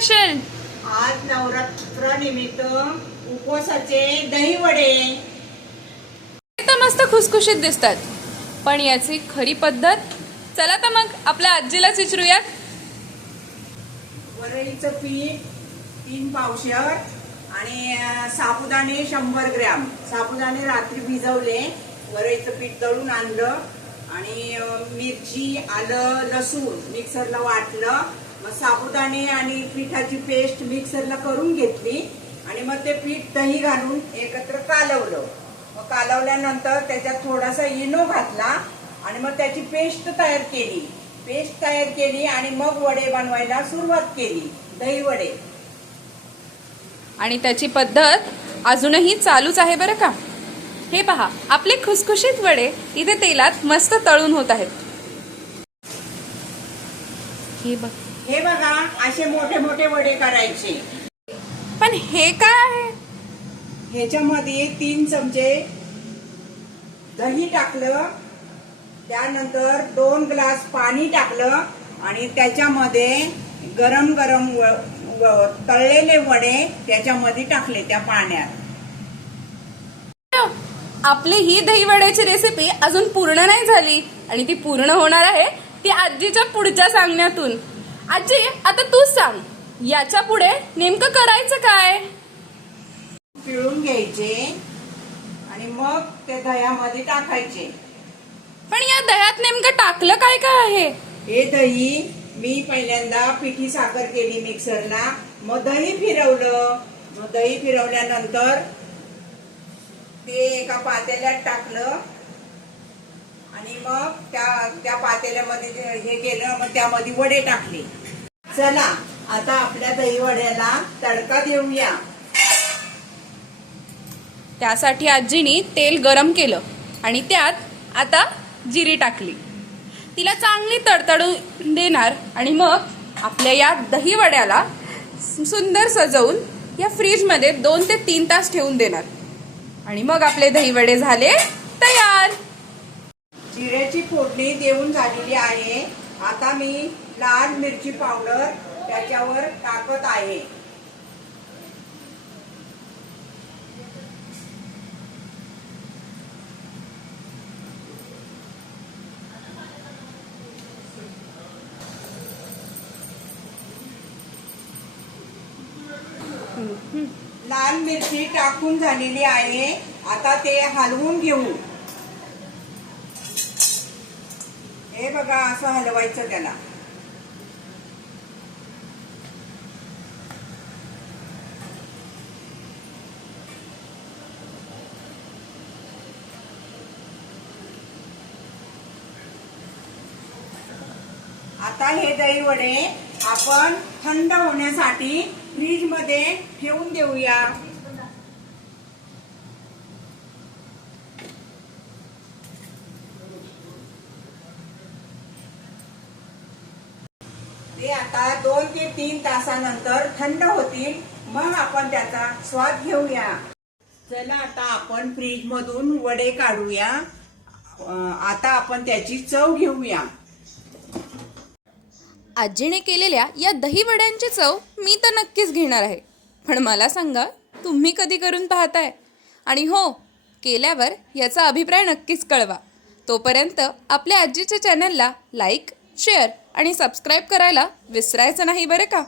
Special आज नवरात्र निमित्त उपवासाचे दही वडे तर मस्त खुसखुशीत दिसतात. पण याची खरी पद्धत? चला तर मग आपल्या आजीलाच विचारूयात. वरईचं पीठ तीन पावशर आणि साबुदाणे शंभर ग्रॅम. साबुदाणे रात्री भिजवले वरईचं पीठ दळून आणलं आणि मिरची आलं लसूण मिक्सरला वाटलं मग साबुदाणे आणि पिठाची पेस्ट मिक्सरला करून घेतली आणि मग ते पीठ दही घालून एकत्र कालवलं. मग कालवल्यानंतर त्याच्यात थोडासा इनो घातला आणि मग त्याची पेस्ट तयार केली. पेस्ट तयार केली आणि मग वडे बनवायला सुरुवात केली. दही वडे. आणि त्याची पद्धत अजूनही चालूच आहे बरं का? हे पहा आपले खुसखुशीत वडे इथे तेलात मस्त तळून होत आहेत. हे बघ हे बघा असे मोठे मोठे वडे करायचे. पण हे काय? आहे ह्याच्यामध्ये तीन चमचे दही टाकलं त्यानंतर दोन ग्लास पाणी टाकलं आणि त्याच्यामध्ये गरम गरम व- व- तळलेले वडे त्याच्यामध्ये टाकले त्या पाण्यात. आपली ही दही वड्याची रेसिपी अजून पूर्ण नाही झाली आणि ती पूर्ण होणार आहे ती आजीच्या पुढच्या सांगण्यातून. आजी आता तूच सांग याच्यापुढे नेमकं करायचं काय? पिळून घ्यायचे आणि मग ते दह्यामध्ये टाकायचे. पण या दह्यात नेमकं टाकलं काय काय आहे? हे दही मी पहिल्यांदा पिठी साखर केली मिक्सरला. मग दही फिरवलं. मग दही फिरवल्यानंतर ते एका पातेल्यात टाकलं. आणि मग त्या त्या पातेल्यामध्ये जे हे केलं मग त्यामध्ये वडे टाकले. चला आता आपल्या दही वड्याला तडका देऊया. त्यासाठी आजीनी तेल गरम केलं आणि त्यात आता जिरी टाकली. तिला चांगली तडतडू देणार आणि मग आपल्या या दही वड्याला सुंदर सजवून या फ्रीजमध्ये दोन ते तीन तास ठेवून देणार. आणि मग आपले दही वडे झाले तयार. जिऱ्याची फोडणी देऊन झालेली आहे. आता मी लाल मिरची पावडर त्याच्यावर टाकत आहे. लाल मिरची टाकून झालेली आहे. आता ते हलवून घेऊ. हे बघा असं हलवायचं त्याला. आता हे दही वडे आपण थंड होण्यासाठी फ्रीजमध्ये ठेवून देऊया. ते आता दोन ते तीन तासानंतर थंड होतील मग आपण त्याचा स्वाद घेऊया. चला आता आपण फ्रीज मधून वडे काढूया. आता आपण त्याची चव घेऊया. आजीने केलेल्या या दही वड्यांची चव मी तर नक्कीच घेणार आहे. पण मला सांगा तुम्ही कधी करून पाहताय? आणि हो केल्यावर याचा अभिप्राय नक्कीच कळवा. तोपर्यंत आपल्या आजीच्या चॅनलला लाईक शेअर आणि सबस्क्राईब करायला विसरायचं नाही बरं का?